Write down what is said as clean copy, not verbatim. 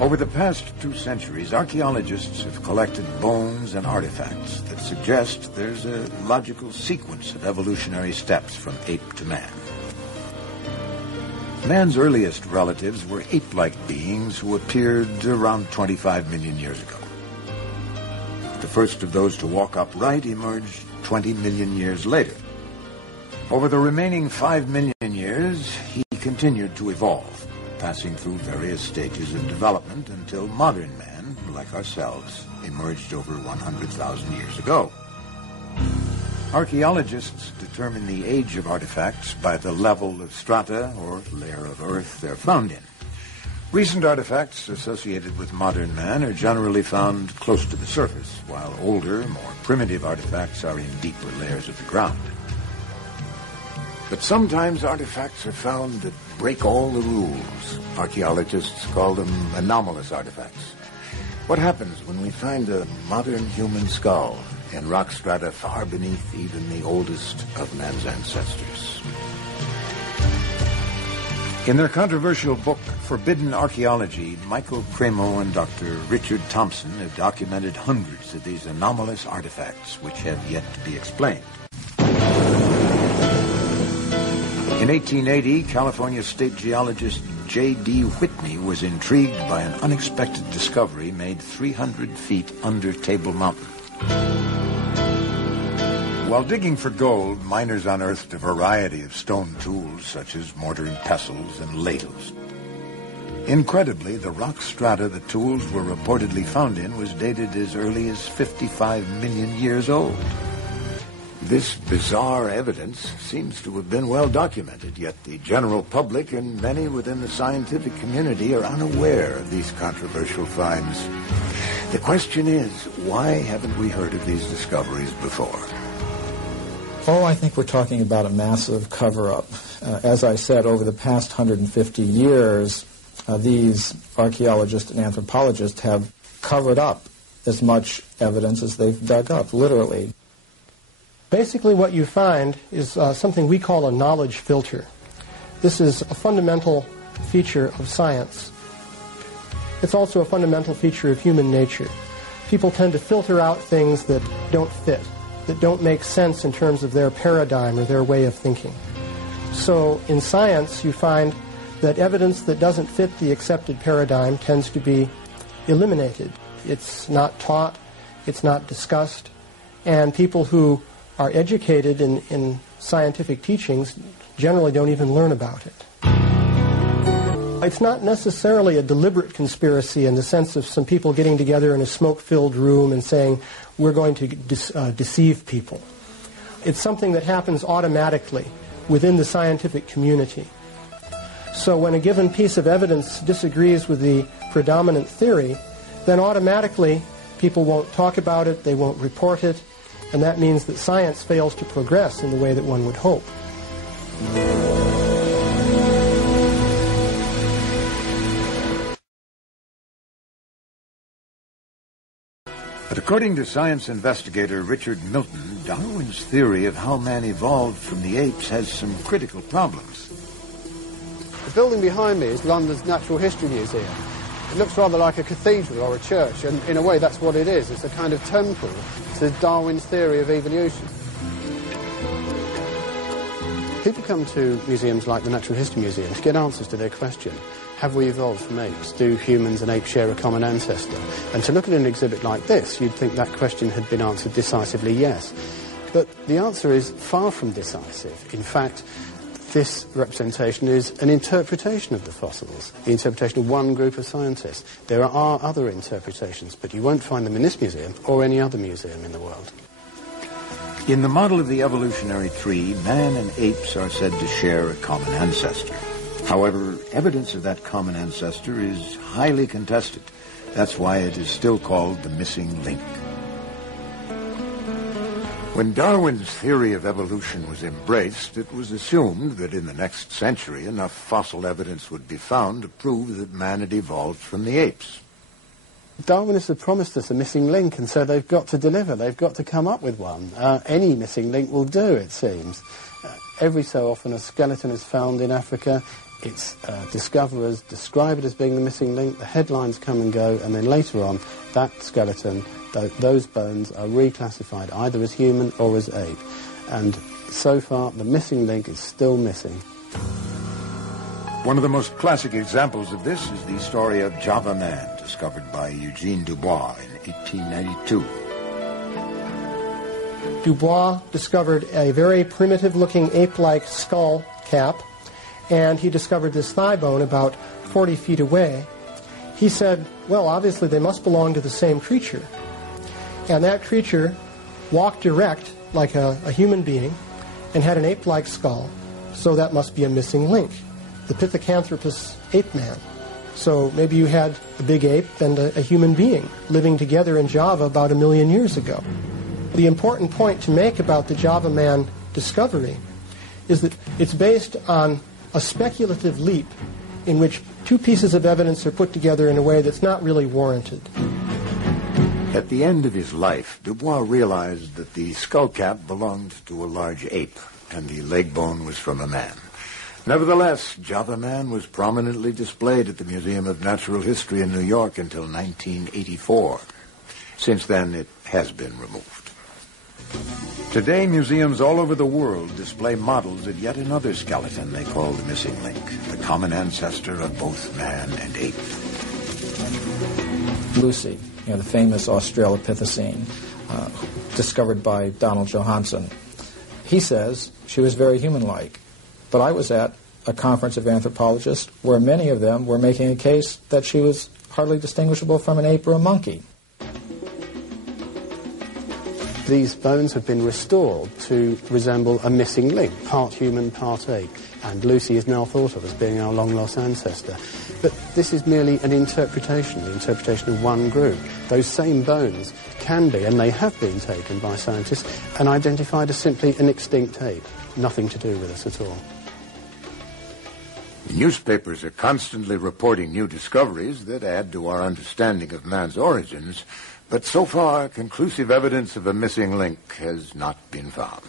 Over the past 2 centuries, archaeologists have collected bones and artifacts that suggest there's a logical sequence of evolutionary steps from ape to man. Man's earliest relatives were ape-like beings who appeared around 25 million years ago. The first of those to walk upright emerged 20 million years later. Over the remaining 5 million years, he continued to evolve, passing through various stages of development until modern man, like ourselves, emerged over 100,000 years ago. Archaeologists determine the age of artifacts by the level of strata or layer of earth they're found in. Recent artifacts associated with modern man are generally found close to the surface, while older, more primitive artifacts are in deeper layers of the ground. But sometimes artifacts are found that break all the rules. Archaeologists call them anomalous artifacts. What happens when we find a modern human skull in rock strata far beneath even the oldest of man's ancestors? In their controversial book, Forbidden Archaeology, Michael Cremo and Dr. Richard Thompson have documented hundreds of these anomalous artifacts which have yet to be explained. In 1880, California state geologist J.D. Whitney was intrigued by an unexpected discovery made 300 feet under Table Mountain. While digging for gold, miners unearthed a variety of stone tools such as mortar and pestles and ladles. Incredibly, the rock strata the tools were reportedly found in was dated as early as 55 million years old. This bizarre evidence seems to have been well documented, yet the general public and many within the scientific community are unaware of these controversial finds. The question is, why haven't we heard of these discoveries before? Oh, I think we're talking about a massive cover-up. As I said, over the past 150 years, these archaeologists and anthropologists have covered up as much evidence as they've dug up, literally. Basically what you find is something we call a knowledge filter. This is a fundamental feature of science. It's also a fundamental feature of human nature. People tend to filter out things that don't fit, that don't make sense in terms of their paradigm or their way of thinking. So in science you find that evidence that doesn't fit the accepted paradigm tends to be eliminated. It's not taught, it's not discussed, and people who are educated in scientific teachings generally don't even learn about it. It's not necessarily a deliberate conspiracy in the sense of some people getting together in a smoke-filled room and saying, we're going to deceive people. It's something that happens automatically within the scientific community. So when a given piece of evidence disagrees with the predominant theory, then automatically people won't talk about it, they won't report it, and that means that science fails to progress in the way that one would hope. But according to science investigator Richard Milton, Darwin's theory of how man evolved from the apes has some critical problems. The building behind me is London's Natural History Museum. It looks rather like a cathedral or a church, and in a way that's what it is. It's a kind of temple to Darwin's theory of evolution. People come to museums like the Natural History Museum to get answers to their question, have we evolved from apes? Do humans and apes share a common ancestor? And to look at an exhibit like this, you'd think that question had been answered decisively yes. But the answer is far from decisive. In fact, this representation is an interpretation of the fossils, the interpretation of one group of scientists. There are other interpretations, but you won't find them in this museum or any other museum in the world. In the model of the evolutionary tree, man and apes are said to share a common ancestor. However, evidence of that common ancestor is highly contested. That's why it is still called the missing link. When Darwin's theory of evolution was embraced, it was assumed that in the next century enough fossil evidence would be found to prove that man had evolved from the apes. Darwinists have promised us a missing link, and so they've got to deliver. They've got to come up with one. Any missing link will do, it seems. Every so often a skeleton is found in Africa. its discoverers describe it as being the missing link, the headlines come and go, and then later on, that skeleton, those bones are reclassified either as human or as ape. And so far, the missing link is still missing. One of the most classic examples of this is the story of Java Man, discovered by Eugene Dubois in 1892. Dubois discovered a very primitive-looking ape-like skull cap, and he discovered this thigh bone about 40 feet away. He said, well, obviously they must belong to the same creature. And that creature walked erect like a human being and had an ape-like skull, so that must be a missing link, the Pithecanthropus ape man. So maybe you had a big ape and a human being living together in Java about 1 million years ago. The important point to make about the Java man discovery is that it's based on a speculative leap in which two pieces of evidence are put together in a way that's not really warranted. At the end of his life, Dubois realized that the skull cap belonged to a large ape, and the leg bone was from a man. Nevertheless, Java Man was prominently displayed at the Museum of Natural History in New York until 1984. Since then, it has been removed. Today, museums all over the world display models of yet another skeleton they call the missing link, the common ancestor of both man and ape. Lucy, the famous Australopithecine, discovered by Donald Johanson. He says she was very human-like, but I was at a conference of anthropologists where many of them were making a case that she was hardly distinguishable from an ape or a monkey. These bones have been restored to resemble a missing link, part human, part ape, and Lucy is now thought of as being our long-lost ancestor. But this is merely an interpretation, the interpretation of one group. Those same bones can be, and they have been taken by scientists, and identified as simply an extinct ape. Nothing to do with us at all. Newspapers are constantly reporting new discoveries that add to our understanding of man's origins, but so far, conclusive evidence of a missing link has not been found.